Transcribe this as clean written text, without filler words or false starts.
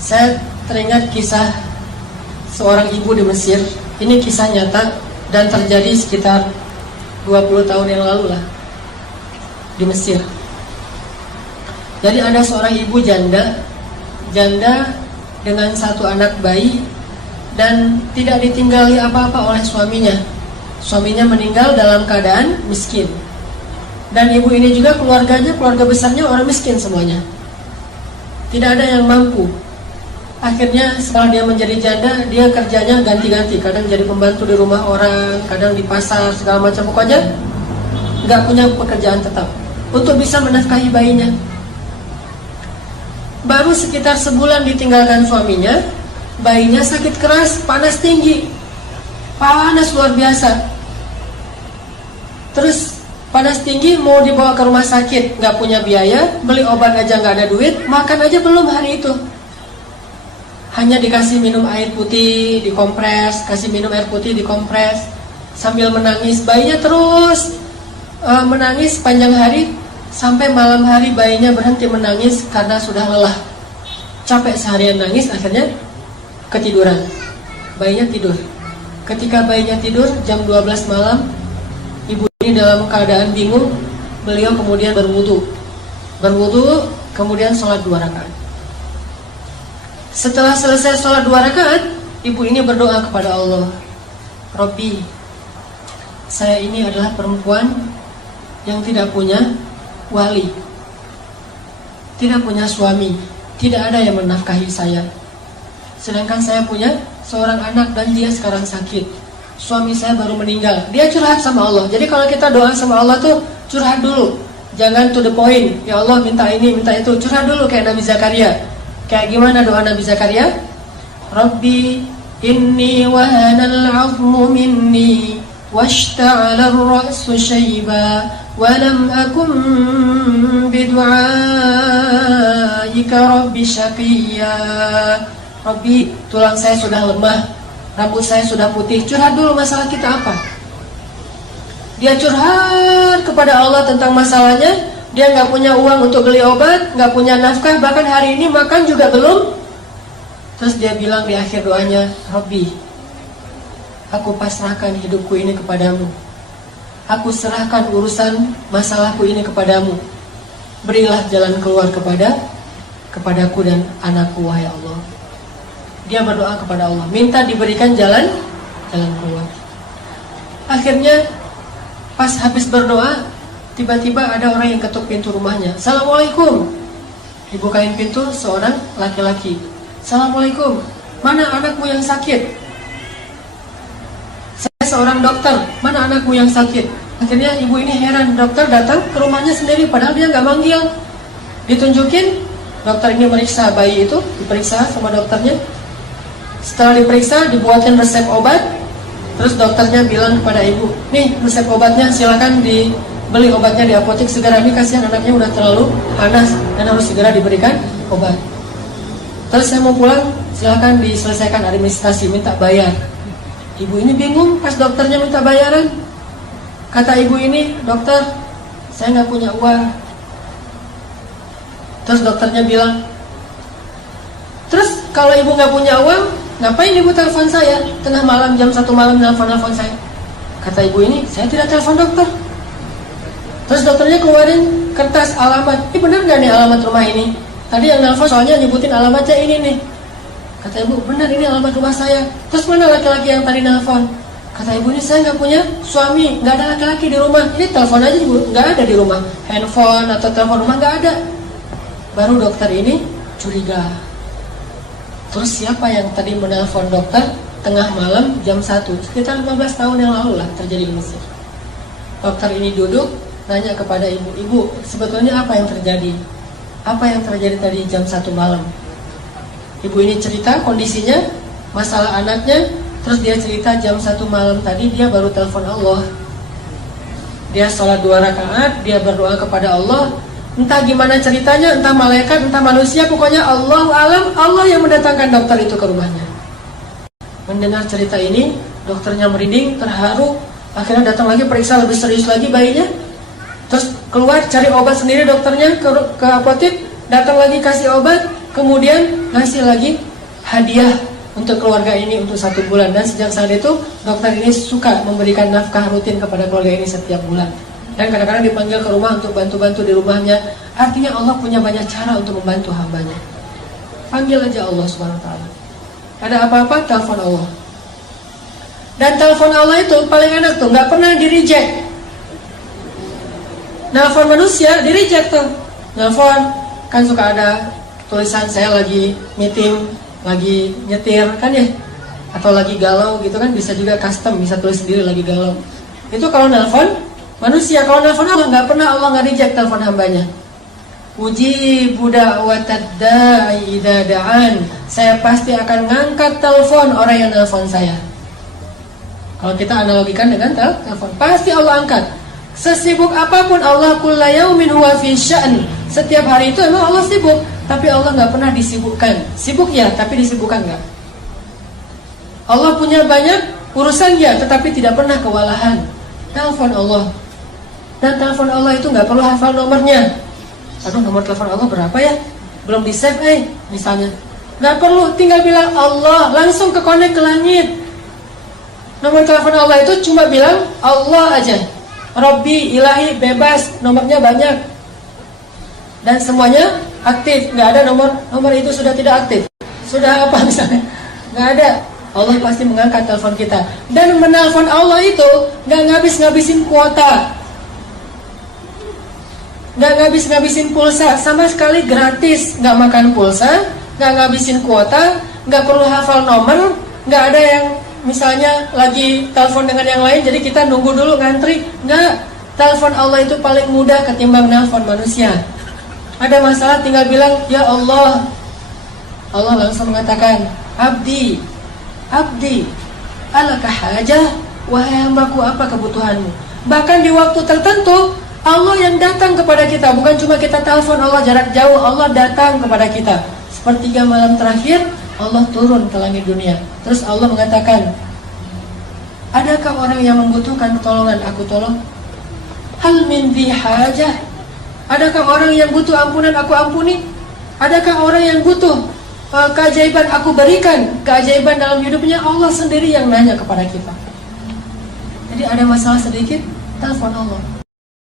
Saya teringat kisah seorang ibu di Mesir. Ini kisah nyata dan terjadi sekitar 20 tahun yang lalu lah di Mesir. Jadi ada seorang ibu janda dengan satu anak bayi dan tidak ditinggali apa-apa oleh suaminya. Suaminya meninggal dalam keadaan miskin. Dan ibu ini juga keluarga besarnya orang miskin semuanya. Tidak ada yang mampu. Akhirnya setelah dia menjadi janda, dia kerjanya ganti-ganti. Kadang jadi pembantu di rumah orang, kadang di pasar, segala macam. Pokoknya nggak punya pekerjaan tetap untuk bisa menafkahi bayinya. Baru sekitar sebulan ditinggalkan suaminya, bayinya sakit keras, panas tinggi, panas luar biasa. Terus panas tinggi mau dibawa ke rumah sakit, nggak punya biaya, beli obat aja nggak ada duit, makan aja belum hari itu. Hanya dikasih minum air putih, dikompres, kasih minum air putih, dikompres, sambil menangis. Bayinya terus menangis panjang hari, sampai malam hari bayinya berhenti menangis karena sudah lelah. Capek seharian nangis, akhirnya ketiduran. Bayinya tidur. Ketika bayinya tidur, jam 12 malam, ibu ini dalam keadaan bingung. Beliau kemudian berwudu, kemudian sholat 2 rakaat. Setelah selesai sholat 2 rakaat, ibu ini berdoa kepada Allah, Robbi, saya ini adalah perempuan yang tidak punya wali, tidak punya suami, tidak ada yang menafkahi saya. Sedangkan saya punya seorang anak dan dia sekarang sakit. Suami saya baru meninggal. Dia curhat sama Allah. Jadi kalau kita doa sama Allah tuh curhat dulu, jangan to the point. Ya Allah minta ini, minta itu. Curhat dulu kayak Nabi Zakaria. Kayak gimana doa Nabi Zakaria? Rabbi inni wahanal 'azmu minni washta'ala ar-ra'su shayba wa lam akum bidu'aika rabbi syaqiyya. Rabbi, tulang saya sudah lemah, rambut saya sudah putih. Curhat dulu masalah kita apa. Dia curhat kepada Allah tentang masalahnya. Dia nggak punya uang untuk beli obat, nggak punya nafkah, bahkan hari ini makan juga belum. Terus dia bilang di akhir doanya, Rabbi, aku pasrahkan hidupku ini kepadamu. Aku serahkan urusan masalahku ini kepadamu. Berilah jalan keluar kepadaku dan anakku, wahai Allah. Dia berdoa kepada Allah, minta diberikan jalan keluar. Akhirnya pas habis berdoa, tiba-tiba ada orang yang ketuk pintu rumahnya. Assalamualaikum. Dibukain pintu seorang laki-laki. Assalamualaikum. Mana anakmu yang sakit? Saya seorang dokter. Mana anakmu yang sakit? Akhirnya ibu ini heran. Dokter datang ke rumahnya sendiri padahal dia nggak manggil. Ditunjukin. Dokter ini meriksa bayi itu. Diperiksa sama dokternya. Setelah diperiksa, dibuatin resep obat. Terus dokternya bilang kepada ibu, nih resep obatnya, silakan beli obatnya di apotek segera. Ini kasihan anaknya udah terlalu panas dan harus segera diberikan obat. Terus saya mau pulang, silakan diselesaikan administrasi, minta bayar. Ibu ini bingung pas dokternya minta bayaran. Kata ibu ini, dokter, saya nggak punya uang. Terus dokternya bilang, terus kalau ibu nggak punya uang, ngapain ibu telepon saya tengah malam jam 1 malam nelfon saya? Kata ibu ini, saya tidak telepon dokter. Terus dokternya keluarin kertas alamat. Ini benar nggak nih alamat rumah ini? Tadi yang nelfon soalnya nyebutin alamatnya ini nih. Kata ibu, benar ini alamat rumah saya. Terus mana laki-laki yang tadi nelfon? Kata ibu ini, saya nggak punya suami, nggak ada laki-laki di rumah. Ini telepon aja ibu, nggak ada di rumah. Handphone atau telepon rumah nggak ada. Baru dokter ini curiga. Terus siapa yang tadi menelpon dokter tengah malam jam 1? Sekitar 15 tahun yang lalu lah terjadi di Mesir. Dokter ini duduk, nanya kepada ibu, ibu sebetulnya apa yang terjadi? Apa yang terjadi tadi jam 1 malam? Ibu ini cerita kondisinya, masalah anaknya. Terus dia cerita jam 1 malam tadi dia baru telepon Allah. Dia sholat 2 rakaat, dia berdoa kepada Allah. Entah gimana ceritanya, entah malaikat, entah manusia, pokoknya Allah alam, Allah yang mendatangkan dokter itu ke rumahnya. Mendengar cerita ini, dokternya merinding, terharu. Akhirnya datang lagi periksa lebih serius lagi bayinya. Terus keluar cari obat sendiri dokternya ke apotek, datang lagi kasih obat. kemudian ngasih lagi hadiah untuk keluarga ini untuk 1 bulan. Dan sejak saat itu dokter ini suka memberikan nafkah rutin kepada keluarga ini setiap bulan. Dan kadang-kadang dipanggil ke rumah untuk bantu-bantu di rumahnya. Artinya Allah punya banyak cara untuk membantu hambanya. Panggil aja Allah SWT. Ada apa-apa, telepon Allah. Dan telepon Allah itu paling enak tuh, gak pernah di-reject. Nelfon manusia di-reject tuh. Nelfon, kan suka ada tulisan saya lagi meeting, lagi nyetir kan ya, atau lagi galau gitu kan, bisa juga custom, bisa tulis sendiri lagi galau. Itu kalau nelfon manusia. Kalau nelfon Allah nggak pernah Allah nggak reject telepon hambanya. Ujibu da'watad da'i idza da'an. Saya pasti akan ngangkat telepon orang yang nelfon saya. Kalau kita analogikan dengan telepon, pasti Allah angkat. Sesibuk apapun Allah, kulla yaumin huwa fi sya'n. Setiap hari itu emang Allah sibuk, tapi Allah nggak pernah disibukkan. Sibuk ya, tapi disibukkan nggak. Allah punya banyak urusan ya, tetapi tidak pernah kewalahan. Telepon Allah. Dan telepon Allah itu nggak perlu hafal nomornya. Aduh, nomor telepon Allah berapa ya? Belum di save misalnya. Nggak perlu, tinggal bilang Allah, langsung ke connect ke langit. Nomor telepon Allah itu cuma bilang Allah aja. Robbi, ilahi, bebas, nomornya banyak. Dan semuanya aktif, nggak ada nomor itu sudah tidak aktif. Sudah apa misalnya? Nggak ada. Allah pasti mengangkat telepon kita. Dan menelpon Allah itu nggak ngabis-ngabisin kuota, nggak ngabis-ngabisin pulsa, sama sekali gratis. Nggak makan pulsa, nggak ngabisin kuota, nggak perlu hafal nomor, nggak ada yang misalnya lagi telepon dengan yang lain, jadi kita nunggu dulu ngantri. Nggak. Telepon Allah itu paling mudah ketimbang nelpon manusia. Ada masalah tinggal bilang ya Allah. Allah langsung mengatakan abdi alaka hajah, wahai hambaku, apa kebutuhanmu. Bahkan di waktu tertentu Allah yang datang kepada kita, bukan cuma kita telepon Allah jarak jauh, Allah datang kepada kita. Sepertiga malam terakhir Allah turun ke langit dunia. Terus Allah mengatakan, adakah orang yang membutuhkan pertolongan, aku tolong. Hal min dhi hajah. Adakah orang yang butuh ampunan, aku ampuni. Adakah orang yang butuh keajaiban, aku berikan keajaiban dalam hidupnya. Allah sendiri yang nanya kepada kita. Jadi ada masalah sedikit, telepon Allah.